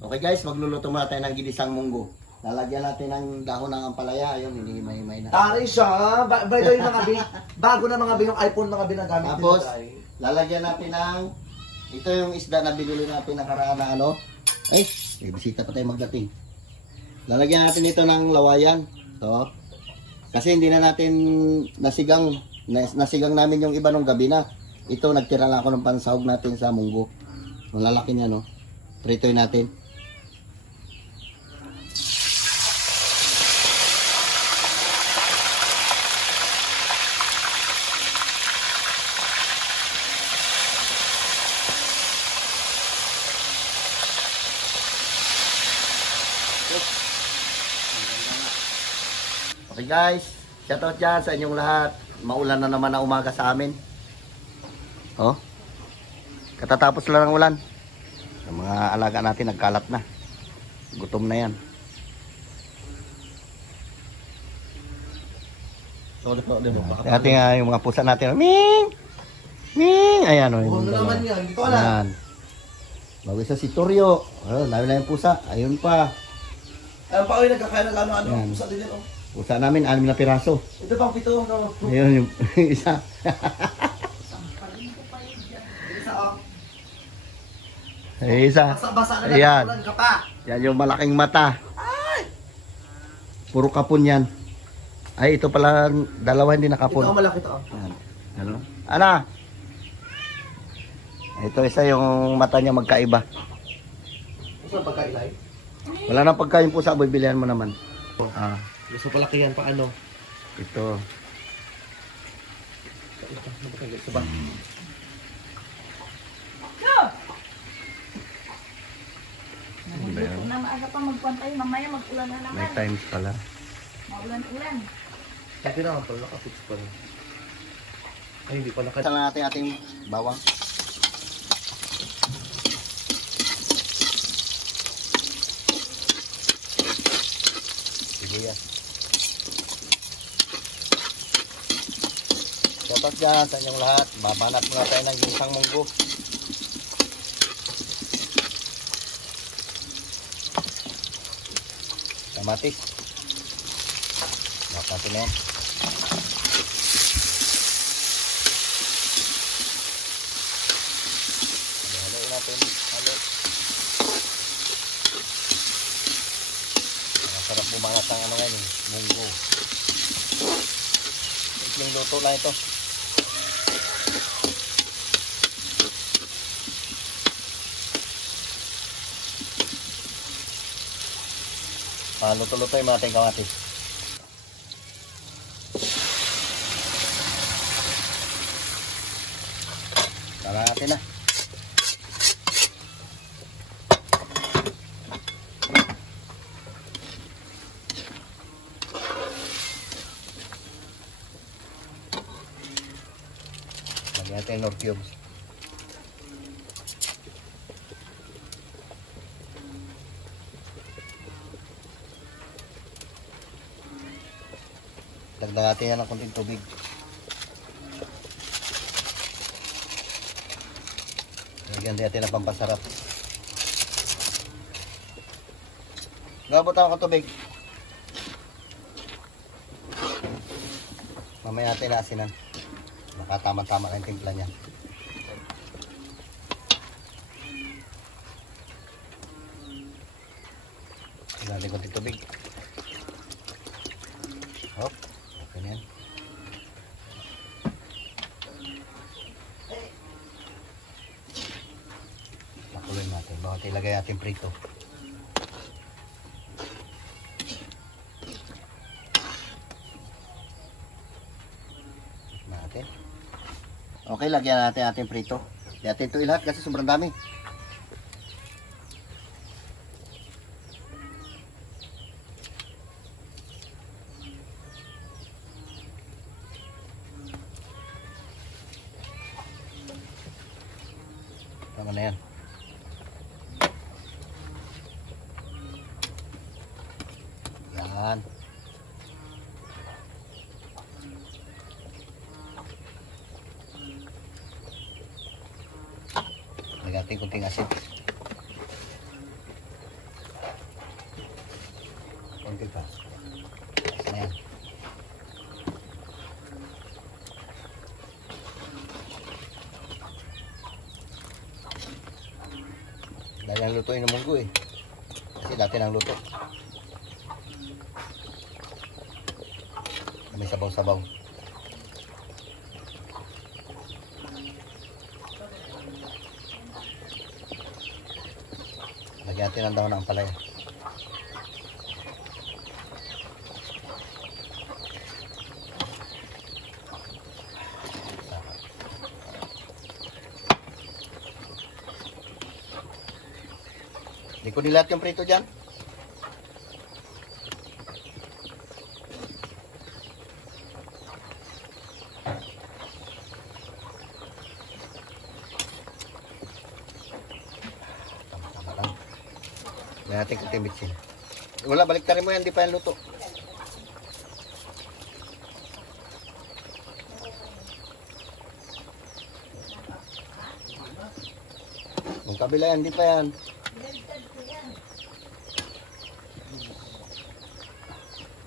Okay guys, magluluto muna tayo ng ginisang munggo. Lalagyan natin ng dahon ng ampalaya. Ayun, hindi may na. Tari siya. By the way, bago na mga yung iPhone mga binagamit Tapos, nila. lalagyan natin ng, ito yung isda na binili natin nakaraan na ano. Ay, may bisita pa tayo magdating. Lalagyan natin ito ng lawayan. So, kasi hindi na natin nasigang namin yung iba nung gabi na. Ito, nagtira lang ako ng pansahog natin sa munggo. Malalaki niya, no? Pritoy natin. Okay guys, shoutout dyan sa inyong lahat. Maulan na naman na umaga sa amin. Oh, katatapos lang ng ulan. Ang mga alaga natin nagkalat na. Gutom na yan. Ating yung mga pusa natin. Ming! Ming! Ayan o. Ano naman yan? Dito ka na. Bago isa si Toryo. Oh, dami na yung pusa. Ayun pa. Ayan pa, nagkakain ng ano. Pusa din yan, oh. Pusa namin, 6 na piraso. Ito pang 7, no? Ayun yung isa. Isa. Basa-basa na Ayan. natin ka pa. Yan yung malaking mata. Puro kapon yan. Ay, ito pala, dalawa hindi nakapon. Ito malaki to. Yan. Ano? Ana? Ito isa yung mata niya magkaiba. Gusto pagkailay? Wala na pagkain po sa bibilihan mo naman. Ah, Gusto palaki yan pa ano? ito. Gusto ba? Na maaga pa magpantay, mamaya mag-ulan na naman. May times pala. Maulan-ulan. Kasi na pala nakafix pa rin. Ay, hindi pa Isa na natin ating bawang. Sibuyas. Tapos dyan sa inyong lahat, babanat muna tayo ng ginisang munggo. Kamatis. Bakit natin yan. Halo-haloin natin. Halo. Masarap bumangat ang ano ngayon, munggo. Simpleng luto lang ito. Luto-luto yung mga ating kamatis. Tara natin na. Lagyan natin yung Knorr cubes. Dagdag natin yan ng konting tubig. Lagyan din natin ng pampasarap. Gabot ako ng tubig. Mamaya natin asinan. Nakatama-tama na yung timpla niya. Lagyan natin konting tubig. Hop. Ganyan. Pakuloy natin. Bakit ilagay natin prito. Natin. Okay, lagyan natin ating prito. Lagyan natin ito ilahat kasi sobrang dami. Tama na yan. Yan. Lagyan natin kunting asin. Konti pa. Ayan. Dahil ang lutuin ng munggo eh. Kasi dati nang luto. May sabaw-sabaw. Lagyan natin ang dahon ng ampalaya. Hindi ko nilat yung prito dyan. Tama lang. May natin katimitsin. Wala, baliktarin mo yan. Hindi pa yan luto. Yung kabila yan, hindi pa yan.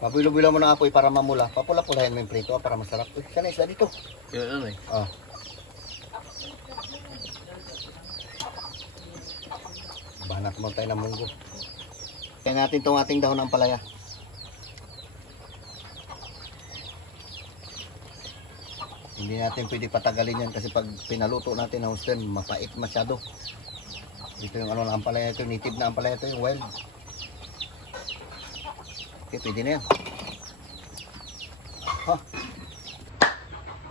Pabulo-bulo mo ng apoy para mamula. Papula-pulahin mo yung prito para masarap. Uy, sana isa dito. Yan ano eh. Oh. Banat mo tayo ng munggo. Kaya natin itong ating dahon ng palaya. Hindi natin pwede patagalin yan kasi pag pinaluto natin ng hustem, mapait masyado. Ito yung ano ng ampalaya ito, native na ampalaya ito, yung wild. Okay, pwede na yan. Huh.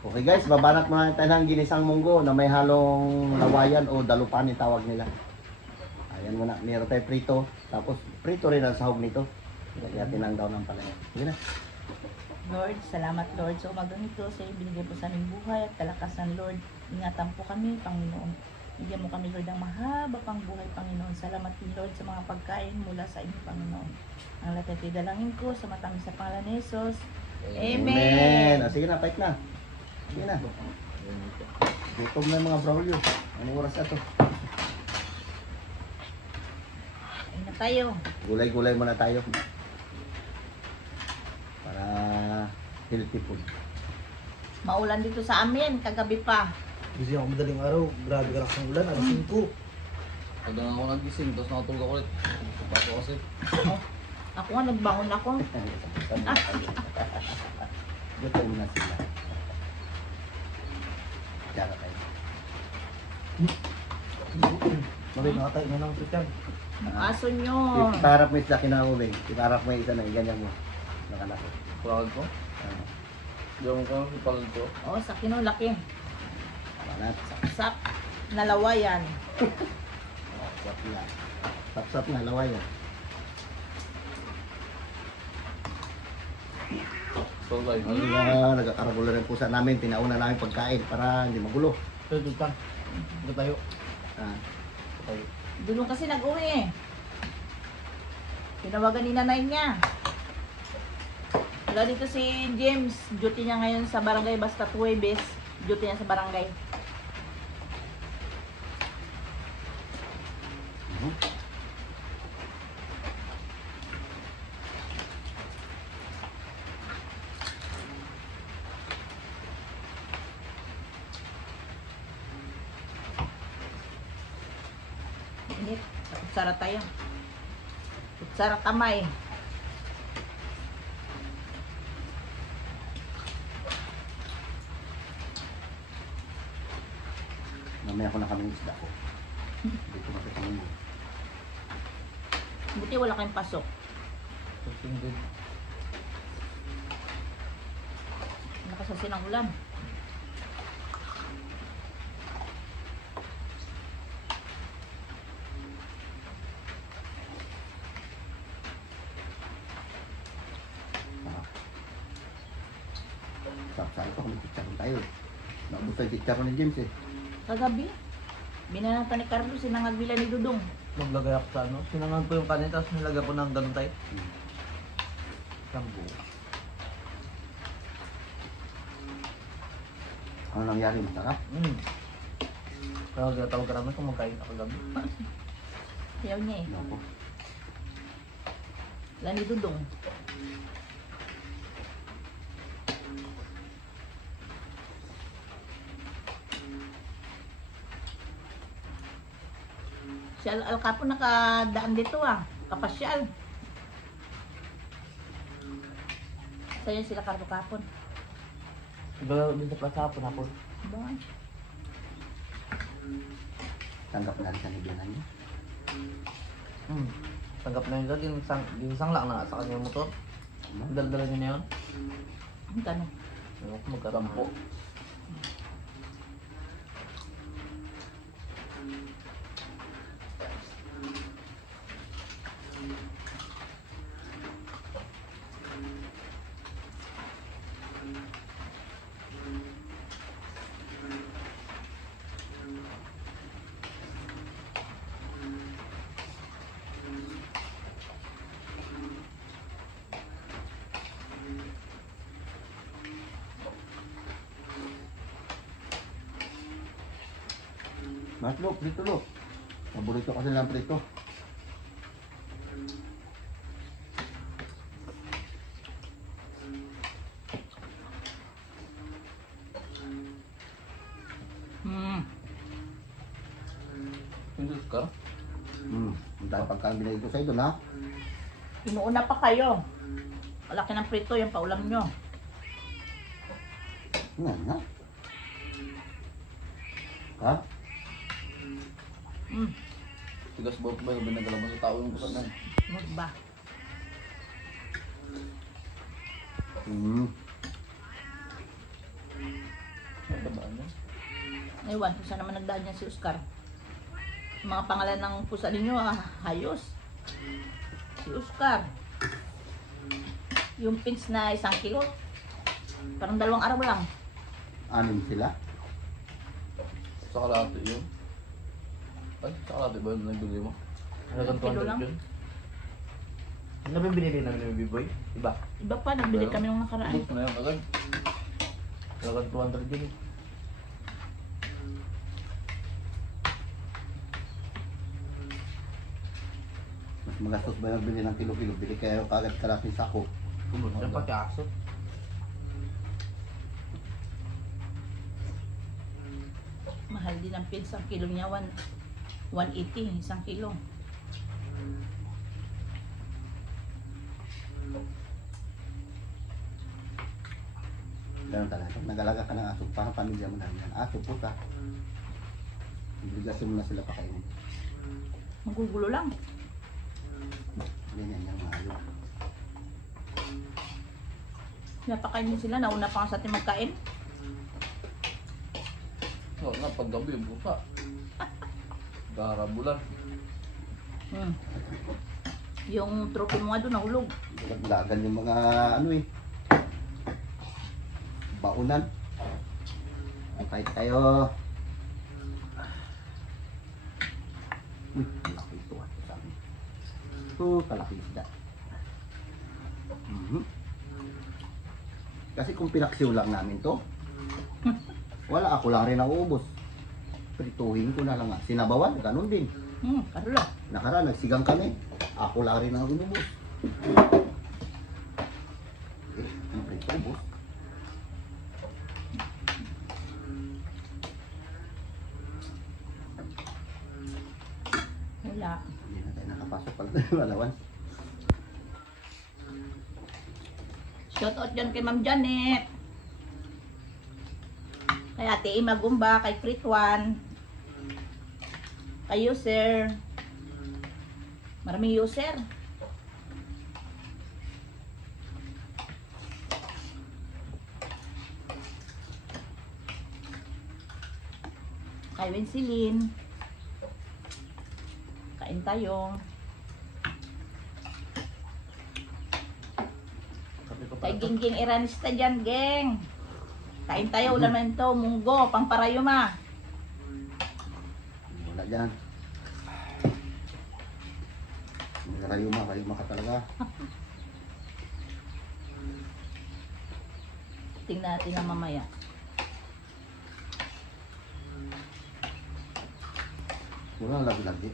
Okay guys, babanat muna tayo ng ginisang munggo na may halong lawayan o dalupan yung tawag nila. Ayan muna, meron tayo prito. Tapos prito rin ang sahog nito. Lagyan lang daw ng palaya. Sige na. Lord, salamat Lord sa umagang ito sa ibinigay po sa aming buhay at kalakasan Lord. Ingatan po kami, Panginoon. Bigyan mo kami Lord ng mahaba pang buhay, Panginoon. Salamat din Lord sa mga pagkain mula sa inyo, Panginoon. Ang lahat ay dalangin ko sa matamis sa pangalan ni Jesus. Amen. O, sige na, pait na. Sige na. Gutom na yung mga braulyo. Anong oras na to? Ayun na tayo. Gulay-gulay muna tayo. Para healthy food. Maulan dito sa amin, kagabi pa. Busy ako madaling araw. Grabe ka ng ulan. Alas 5. Pag ako nagising, tapos nakatulog ako ulit. Pasok kasi. Ako nga, nagbangon ako. Gutom na sila. Tsaka tayo. Mabay nakatayo na lang sa tiyan. Ang aso nyo. Iparap mo isa kinauling. Iparap mo isa na ganyan mo. Nakalaki. Palagad ko. Diyan ko, palagad ko. Oo, sa kinulaki. Panat. Sap, nalawayan. Sapsap na. Sapsap na, laway yan. So guys, Nagkakaragulo rin pusa namin. Tinauna namin pagkain para hindi magulo. Pero dito lang. Dito tayo. Ah. Tayo. Dulong kasi nag-uwi eh. Tinawagan ni nanay niya. Wala dito si James. Duty niya ngayon sa barangay basta Huwebes. Duty niya sa barangay. Init. Kutsara tayo. Kutsara kamay. Mamaya ko na kami ng isda ko. Dito matutulog. Buti wala kayong pasok. suspended. Nakasasin ang ulan. Sabi ko kung chicharon tayo eh. Naubos tayo chicharon ni James eh. Kagabi, binanatan ni Carlos, sinangag bila ni Dudong. Maglagay ako sa ano. Sinangan ko yung kanin, tapos nilagay ko ng ganun tayo. Sambo. Ano nangyari? Masarap? Kaya tawag ka namin kung magkain ako gabi. Ayaw niya eh. Ano po? Wala ni Dudong. Si Al Capo nakadaan dito ah. Kapasyal. Sa'yo sila kapon. Iba din sa plaza hapon hapon. Ba? Tanggap na rin sa nibiyanan niya. Tanggap na yun dyan, ginsang lang na sa kanyang motor. Dala-dala niya na yun. Ang tanong. Ano ko magkarampo. Mas lo, prito lo. Paborito kasi lang prito. Hindi ka? Ang dahil pagkaan binigay ko sa ito na. Inuuna pa kayo. Malaki ng prito yung paulam nyo. Nga nga. Ha? Tigas ba ba yung binagalaman sa tao yung kusap na? Huwag ba? Ano ba ano? Ewan, kung saan naman nagdaan niya si Oscar. Yung mga pangalan ng pusa ninyo, hayos. Si Oscar. Yung pins na 1 kilo. Parang 2 araw lang. 6 sila. Sa kalahati yun. Ay, sa kalahati ba yung nagbili mo? Halagang Kilo lang. 200 yun. Ano ba yung binili namin ng B-Boy? Iba? Iba pa, nagbili kami nung nakaraan. Ubus mo na yun agad. Halagang 200 yun eh. Mas magastos ba yung bili ng kilo-kilo? Bili kayo kagad kalating sako. Yan pati aso. Mahal din ang pins. Ang kilo niya, 180, 1 kilo. Ganun talaga. Nag-alaga ka ng aso. Parang pamilya mo na yan. Aso, puta. Obligasyon mo na sila pakainin. Magugulo lang. Ganyan yung mga ayaw. Napakain sila, nauna pa nga sa ating magkain. So, na paggabi yung buka. Garabulan. Yung trophy mo nga doon, nahulog. Lagan yung mga ano eh. Baunan. Kahit kayo. Uy, malaki ito ah. Sa amin. Ito, kalaki isda. Kasi kung pinaksiw lang namin to, wala, ako lang rin nauubos. Prituhin ko na lang nga. Sinabawan, ganun din. Karola. Nakaraan, nagsigang kami. Ako lang rin ang inubos. Ano prito, ubos? Wala. Hindi na tayo nakapasok pag malawan. Shout out dyan kay Ma'am Janet. Kay Ate Ima Gumba, kay Fritwan. Kay user. Maraming user. Kay Winsilin. Kain tayo. Kay Gingging Iranista dyan, geng. Kain tayo, ulam na ito, munggo, pangparayuma. Wala dyan. Kayuma ka talaga. Tingnan natin ang mamaya. Walang lagi-lagi.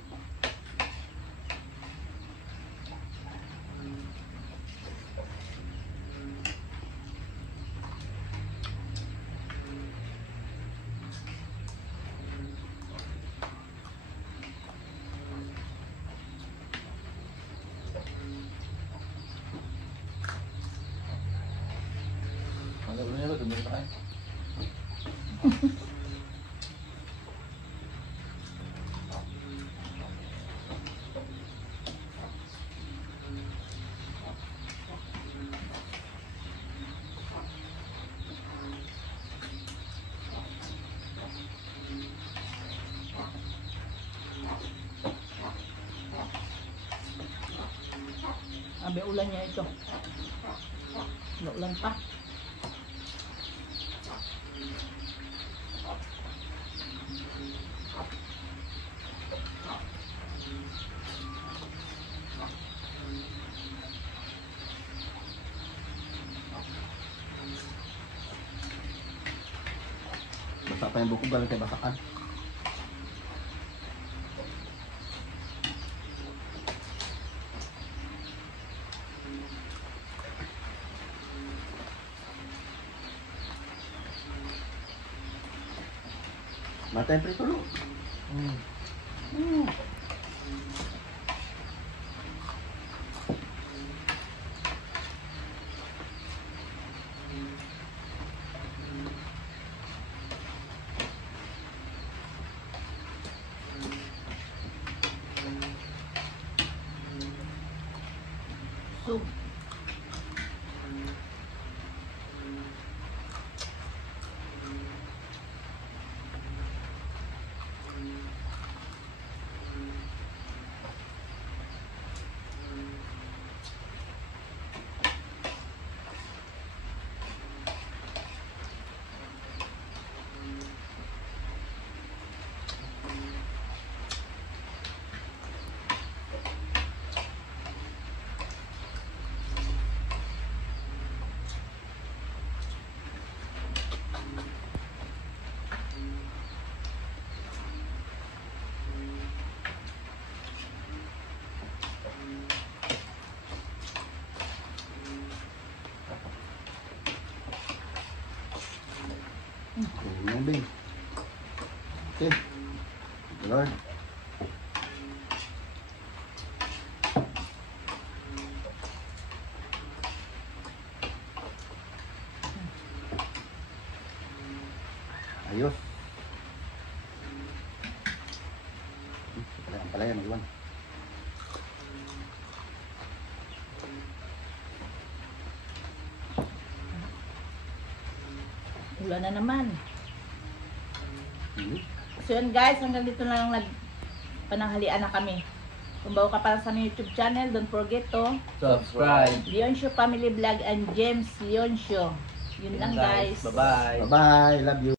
Abe ulan niya ito. Ulan pa. Basa pa yung buko, galing tayo basakan. Matay prito lo. So, Moving. Okay. Lord. Ayos. Ang palaya, mag-iwan. ulan na naman. Hmm. So yun guys, hanggang dito na lang pananghalian na kami. Kung bago ka para sa aming YouTube channel, don't forget to Subscribe. Leoncio Family Vlog and James Leoncio. Yun lang guys. Bye-bye. Bye-bye. Love you.